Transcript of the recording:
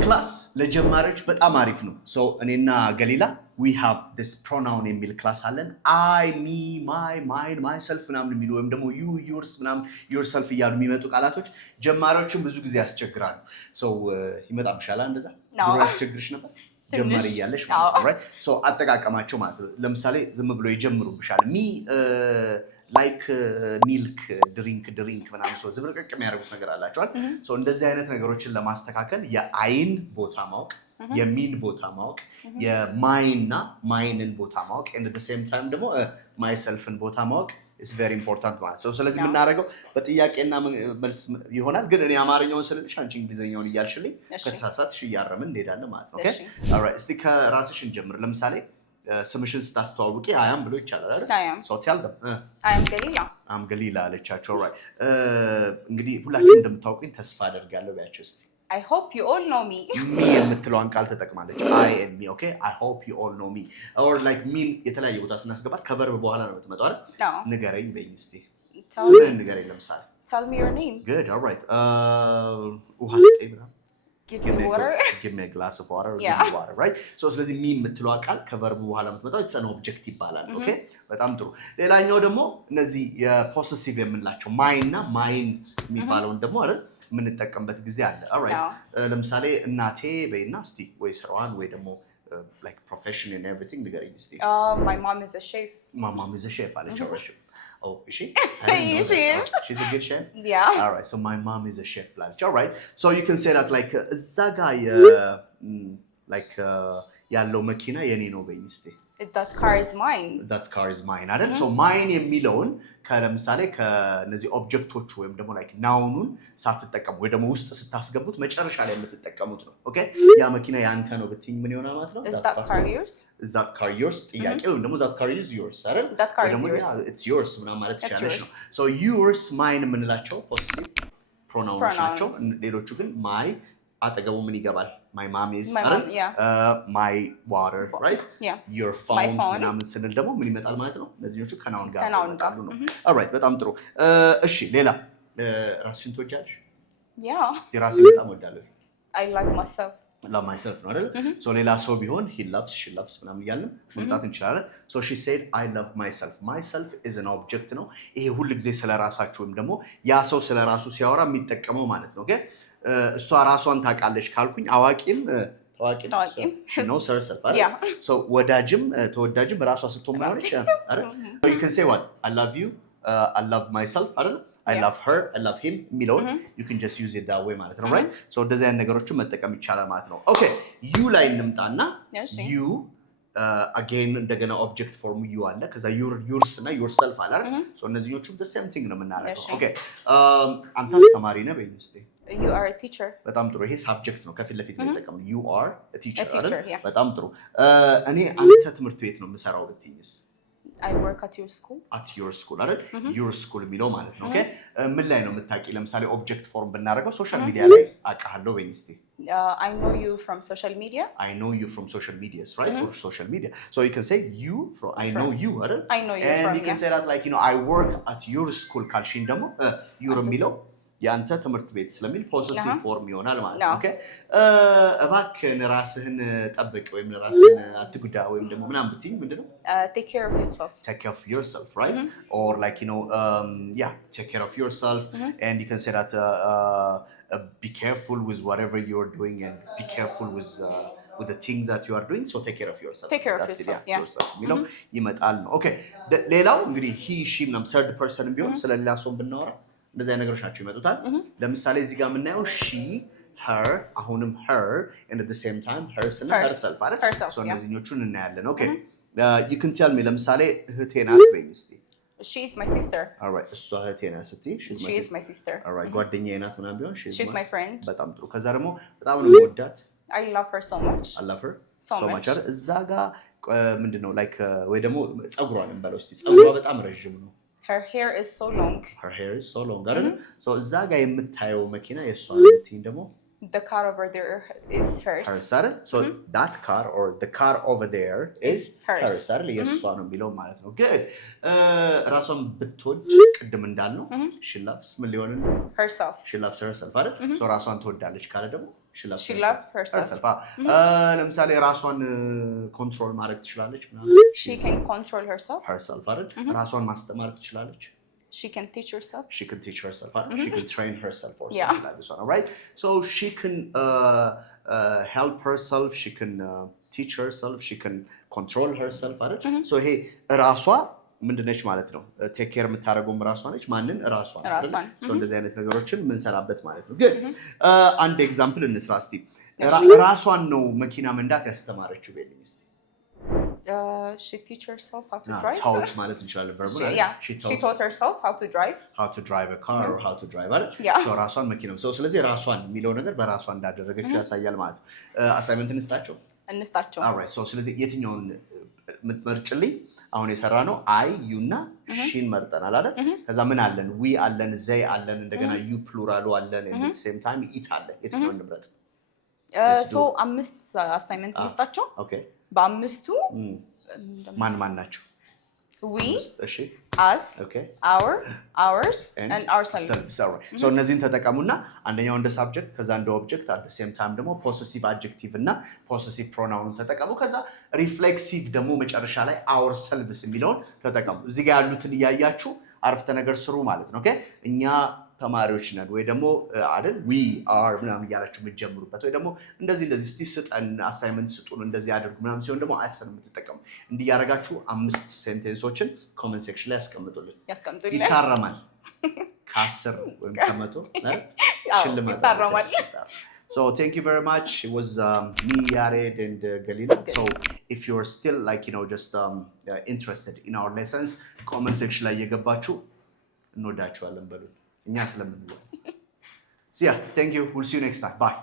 ክላስ ለጀማሪዎች በጣም አሪፍ ነው ሶ እኔና ገሊላ we have this pronoun የሚል ክላስ አለን I me my mine myself ምናምን የሚሉ ወይም ደግሞ you yours ምናምን yourself እያሉ የሚመጡ ቃላቶች ጀማሪዎችን ብዙ ጊዜ ያስቸግራሉ ሶ ይመጣብሻል እንደዛ ድሮ ያስቸግርሽ ነበር ጀማሪ እያለሽ ማለት ነው right so አጠቃቀማቸው ማለት ነው ለምሳሌ ዝም ብሎ ይጀምሩብሻል me like milk drink ምናምን ሶ ዝብርቅቅ የሚያደርጉት ነገር አላቸዋል ሶ እንደዚህ አይነት ነገሮችን ለማስተካከል የአይን ቦታ ማወቅ የሚን ቦታ ማወቅ የማይንና ማይንን ቦታ ማወቅ and at the same time ደግሞ myselfን ቦታ ማወቅ is very important ማለት ነው ስለዚህ የምናደርገው በጥያቄና መልስ ይሆናል ግን እኔ አማርኛውን ስለልሽ አንቺ እንግሊዘኛውን እያልሽልኝ ከተሳሳትሽ እያረምን እንሄዳለን ማለት ነው ኦኬ alright እስቲ ከራስሽ እንጀምር ለምሳሌ ስምሽን ስታስተዋውቂ አያም ብሎ ይቻላል አይደል so tell them I'm Galila አለቻቸው right እንግዲህ ሁላችሁም እንደምታውቁኝ ተስፋ አደርጋለሁ ያቸው እስቲ I hope you all know me me የምትለዋን ቃል ተጠቅማለች I and me okay I hope you all know me or like me የተለያየ ቦታ ስናስገባት ከቨርብ በኋላ ነው የምትመጣው አይደል ንገረኝ በይኝ እስቲ ስምህን ንገረኝ ለምሳሌ tell me your name good all right ውሃ ስጠኝ give me water give me a glass of water or give me water right so ስለዚህ me የምትለዋ ቃል ከቨርብ በኋላ የምትመጣው it's an object ይባላል okay በጣም ጥሩ ሌላኛው ደግሞ እነዚህ የፖሰሲቭ የምንላቸው mine እና mine የሚባለውን ደግሞ አይደል የምንጠቀምበት ጊዜ አለ alright ለምሳሌ እናቴ በይና እስቲ ወይ ስራዋን ወይ ደግሞ like profession and everything ንገረኝ እስቲ my mom is a chef አለች አለች Oh, is she? She is. She's a good chef? Yeah. All right, so my mom is a chef. All right, so you can say that like, zaga like, yallo makina yeni no beiniste. That car is mine. That car is mine. አይደል? So mine የሚለውን ለምሳሌ ከነዚህ ኦብጀክቶች ወይም ደግሞ like ናውኑን ሳትጠቀሙ ወይ ደግሞ ውስጥ ስታስገቡት መጨረሻ ላይ የምትጠቀሙት ነው ኦኬ ያ መኪና ያንተ ነው ብትኝ ምን ይሆናል ማለት ነው Is that car yours? Is that car yours ጥያቄ ወይም ደግሞ that car is yours አይደል That car is yours. It's yours ምናምን ማለት ይችላልሽ ነው so yours mine የምንላቸው possessive pronouns ናቸው ሌሎቹ ግን my አጠገቡ ምን ይገባል my mom is my water right yeah your phone ምናምን ስንል ደግሞ ምን ይመጣል ማለት ነው እነዚህኞቹ ከናውን ጋር ነው alright በጣም ጥሩ እሺ ሌላ ራስሽን ትወጃለሽ yeah እስቲ ራስሽን በጣም ወዳለሁ I like myself love myself ነው አይደል so ሌላ ሰው ቢሆን he loves she loves ምናምን እያልን መምጣት እንችላለን so she said I love myself is an object ነው ይሄ ሁሉ ጊዜ ስለራሳችሁ ወይም ደግሞ ያ ሰው ስለራሱ ሲያወራ የሚጠቀመው ማለት ነው okay እሷ ራሷን ታውቃለች ካልኩኝ አዋቂም ታዋቂም she knows herself yeah so ወዳጅም ተወዳጅም ራሷ ስትሆን ማለት አይደል so you can say what I love you I love myself አይደል I love her I love him የሚለውን you can just use it that way ማለት ነው right so እንደዚህ አይነት ነገሮችን መጠቀም ይቻላል ማለት ነው okay you ላይ እንምጣና you again እንደገና object form you አለ ከዛ yours እና yourself አለ አይደል so እነዚህኞቹም the same thing ነው የምናደርገው okay አንተ አስተማሪ ነህ በይኝ እስቲ You are a teacher. በጣም ጥሩ ይሄ ሳብጀክት ነው ከፊት ለፊት የሚጠቀም you are a teacher yeah. በጣም ጥሩ እኔ አንተ ትምህርት ቤት ነው የምሰራው ብትይኝስ I work at your school አይደል your school የሚለው ማለት ነው okay ምን ላይ ነው የምታውቂ ለምሳሌ ኦብጀክት ፎርም ብናደርገው ሶሻል ሚዲያ ላይ አውቃለሁ በይኝ እስቲ I know you from social media I know you from social media right or social media so you can say you from I know you አይደል I know you and from you can say that like you know I work at your school ካልሽኝ ደግሞ your የሚለው ያንተ ትምህርት ቤት ስለሚል ፖሰሲቭ ፎርም ይሆናል ማለት ነው ኦኬ እባክህን ራስህን ጠብቅ ወይም ራስህን አትጉዳ ወይም ደግሞ ምናምን ብትይ ምንድነው take care of yourself right or like you know yeah take care of yourself and you can say that be careful with whatever you're doing and be careful with the things that you are doing so take care of yourself take care of yourself የሚለው ይመጣል ነው ኦኬ ሌላው እንግዲህ he she ምናምን third person ቢሆን ስለሌላ ሰው ብናወራ እንደዚህ ነገሮች ናቸው ይመጡታል ለምሳሌ እዚህ ጋር የምናየው she her አሁንም her and at the same time hers and herself አይደል so እነዚህኞቹን እናያለን okay you can tell me ለምሳሌ እህቴ ናት በይኝ እስቲ she is my sister alright እሷ እህቴ ናት ስትይ she is my sister alright ጓደኛዬ ናት ምናምን ቢሆን she is my friend በጣም ጥሩ ከዛ ደግሞ በጣም ነው የምወዳት I love her so much I love her so much እዛ ጋር ምንድነው like ወይ ደግሞ ጸጉሯን እንበለው እስቲ ጸጉሯ በጣም ረጅም ነው Her hair is so long አይደል so እዛ ጋር የምታየው መኪና የሷ ነው ደግሞ the car over there is hers አይደል so that car or the car over there is hers አይደል የሷ ነው የሚለው ማለት ነው good ራሷን ብትወድ ቅድም እንዳልነው she loves ምን ሊሆን herself she loves herself አይደል so ራሷን ትወዳለች ካለ ደግሞ she loves herself. ለምሳሌ ራሷን ኮንትሮል ማድረግ ትችላለች she can control herself አይደል ራሷን ማስተማር ትችላለች she can teach herself she can train herself or something like this one all right so she can help herself she can teach herself she can control herself አይደል so ይሄ ራሷ ምንድነች ማለት ነው ቴክ ኬር የምታደርገው ራሷ ነች ማንን ራሷ so እንደዚህ አይነት ነገሮችን ምን ሰራበት ማለት ነው ግን አንድ ኤግዛምፕል እንስራ እስቲ ራሷን ነው መኪና መንዳት ያስተማረችው በልኝ እስቲ she teach herself how to drive taught ማለት እንችላለን verb she taught herself how to drive a car or how to drive አይደል so ራሷን መኪና so ስለዚህ ራሷን የሚለው ነገር በራሷ እንዳደረገችው ያሳያል ማለት ነው አሳይመንት እንስጣቸው all right so ስለዚህ የትኛውን ምትመርጭልኝ አሁን የሰራ ነው አይ ዩ እና ሺን መርጠናል አይደል ከዛ ምን አለን ዊ አለን ዘይ አለን እንደገና ዩ ፕሉራሉ አለን at the same time ኢት አለ የትኛውን እንምረጥ so አምስት አሳይመንት እንስጣቸው okay በአምስቱ ማን ናቸው we us ours and ourselves so እነዚህን ተጠቀሙና አንደኛው እንደ ሳብጀክት ከዛ እንደ ኦብጀክት at the same time ደግሞ possessive adjective እና possessive pronoun ተጠቀሙ ከዛ reflexive ደግሞ መጨረሻ ላይ ourselves የሚለውን ተጠቀሙ እዚህ ጋር ያሉትን ያያችሁ አረፍተ ነገር ስሩ ማለት ነው ኦኬ እኛ ተማሪዎች ነን ወይ ደግሞ አይደል we are ምናምን ያላችሁ መጀመሩበት ወይ ደግሞ እንደዚህ እስቲ ስጠን አሳይመንት ስጡን እንደዚህ አድርጉ ምናምን ሲሆን ደግሞ አሰን የምትጠቀሙ እንዲህ ያረጋችሁ አምስት ሴንቴንሶችን ኮሜንት ሴክሽን ላይ ያስቀምጡልን ይታረማል ከ10 ወይም ከ100 ሽልማት ይታረማል So thank you very much. It was me, Yared, and Galina. So if you're still like just interested in our lessons, comment section ላይ የገባችሁ እንወዳችኋለን በሉ እኛ ስለምንለው. So yeah, thank you. We'll see you next time. Bye.